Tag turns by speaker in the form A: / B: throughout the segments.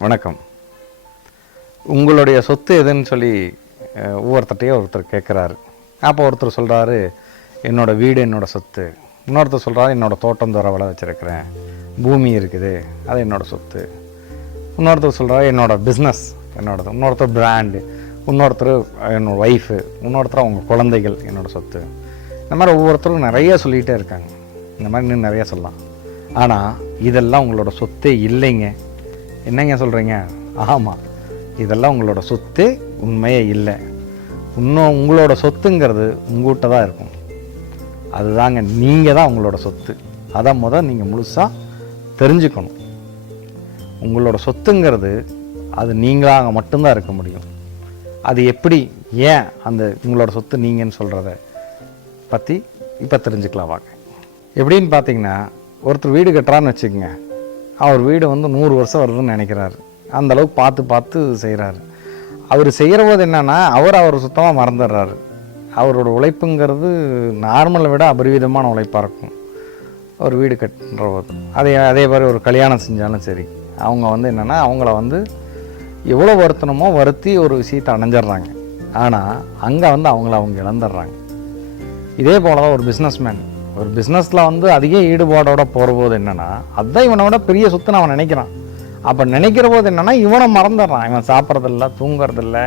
A: வணக்கம். உங்களுடைய சொத்து எதுன்னு சொல்லி அஹ், ஒருத்தர் கேட்குறாரு அப்போ ஒருத்தர் சொல்கிறாரு என்னோடய வீடு என்னோடய சொத்து. இன்னொருத்தர் சொல்கிறாரு என்னோடய தோட்டம் தோற வச்சுருக்கிறேன். பூமி இருக்குது அது என்னோடய சொத்து. இன்னொருத்தர் சொல்கிறாரு என்னோடய பிஸ்னஸ் என்னோடது. இன்னொருத்தர் பிராண்டு இன்னொருத்தர் என்னோட ஒய்ஃபு இன்னொருத்தர் அவங்க குழந்தைகள் என்னோடய சொத்து. இந்த மாதிரி ஒவ்வொருத்தரும் நிறைய சொல்லிகிட்டே இருக்காங்க. இந்த மாதிரி இன்னும் நிறைய சொல்லலாம். ஆனால் இதெல்லாம் உங்களோட சொத்தே இல்லைங்க. என்னங்க சொல்கிறீங்க ஆமாம் இதெல்லாம் உங்களோட சொத்து உண்மையே இல்லை. இன்னும் உங்களோட சொத்துங்கிறது உங்கள்கிட்ட தான் இருக்கும். அதுதாங்க நீங்கள் தான் உங்களோட சொத்து. அதை முத நீங்கள் முழுசாக தெரிஞ்சுக்கணும். உங்களோட சொத்துங்கிறது அது நீங்களாக மட்டும்தான் இருக்க முடியும். அது எப்படி ஏன் அந்த உங்களோட சொத்து நீங்கன்னு சொல்கிறத பற்றி இப்போ தெரிஞ்சுக்கலாம் வாங்க. எப்படின்னு பார்த்தீங்கன்னா ஒருத்தர் வீடு கட்டுறான்னு வச்சுக்கோங்க. அவர் வீடு வந்து நூறு வருஷம் வருதுன்னு நினைக்கிறாரு. அந்தளவுக்கு பார்த்து பார்த்து செய்கிறாரு அவர் செய்கிற போது என்னன்னா அவர் அவர் சுத்தமாக மறந்துடுறாரு. அவரோட உழைப்புங்கிறது நார்மலை விட அபரிவிதமான உழைப்பாக இருக்கும். ஒரு வீடு கட்டுன்ற போது. அதே அதே மாதிரி ஒரு கல்யாணம் செஞ்சாலும் சரி அவங்க வந்து என்னென்னா அவங்கள வந்து எவ்வளோ வருத்தணுமோ வருத்தி ஒரு விஷயத்தை அணைஞ்சிட்றாங்க. ஆனால் அங்கே வந்து அவங்கள அவங்க இழந்துடுறாங்க. இதே போல தான் ஒரு பிஸ்னஸ்மேன் ஒரு பிஸ்னஸில் வந்து அதிக ஈடுபாடோட போகிற போது என்னென்னா அதுதான் இவனோட பெரிய சொத்துன்னு அவன் நினைக்கிறான். அப்போ நினைக்கிற போது என்னென்னா இவனை மறந்துடுறான். இவன் சாப்பிட்றதில்ல தூங்குறதில்ல.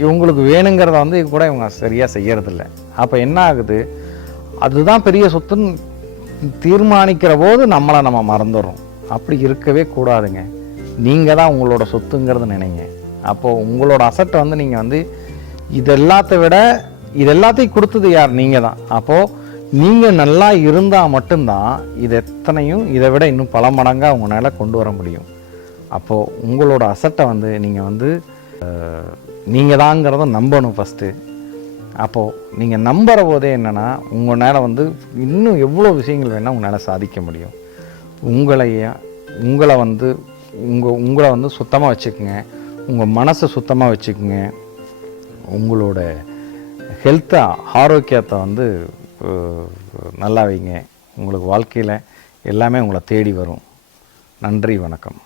A: இவங்களுக்கு வேணுங்கிறத வந்து கூட இவங்க சரியாக செய்யறதில்ல. அப்போ என்ன ஆகுது? அதுதான் பெரிய சொத்துன்னு தீர்மானிக்கிற போது நம்மளை நம்ம மறந்துடுறோம். அப்படி இருக்கவே கூடாதுங்க. நீங்கள் தான் உங்களோட சொத்துங்கிறது நினைங்க. அப்போது உங்களோட அசட்டை வந்து நீங்கள் வந்து இது எல்லாத்த விட இது எல்லாத்தையும் கொடுத்தது யார்? நீங்கள் தான் அப்போது நீங்கள் நல்லா இருந்தால் மட்டும்தான் இது எத்தனையும் இதை விட இன்னும் பல மடங்காக உங்களால் கொண்டு வர முடியும். அப்போது உங்களோட அசட்டை வந்து நீங்கள் வந்து நீங்கள் தாங்கிறத நம்பணும் ஃபஸ்ட்டு அப்போது நீங்கள் நம்புற போதே என்னென்னா நேரம் வந்து இன்னும் எவ்வளோ விஷயங்கள் வேணால் உங்களால் சாதிக்க முடியும். உங்களைய உங்களை வந்து உங்கள் உங்களை வந்து சுத்தமாக வச்சுக்கோங்க. உங்கள் மனசை சுத்தமாக வச்சுக்கோங்க. உங்களோட ஹெல்த்தை ஆரோக்கியத்தை வந்து நல்லா வைங்க. உங்களுக்கு வாழ்க்கையில் எல்லாமே உங்களை தேடி வரும். நன்றி வணக்கம்.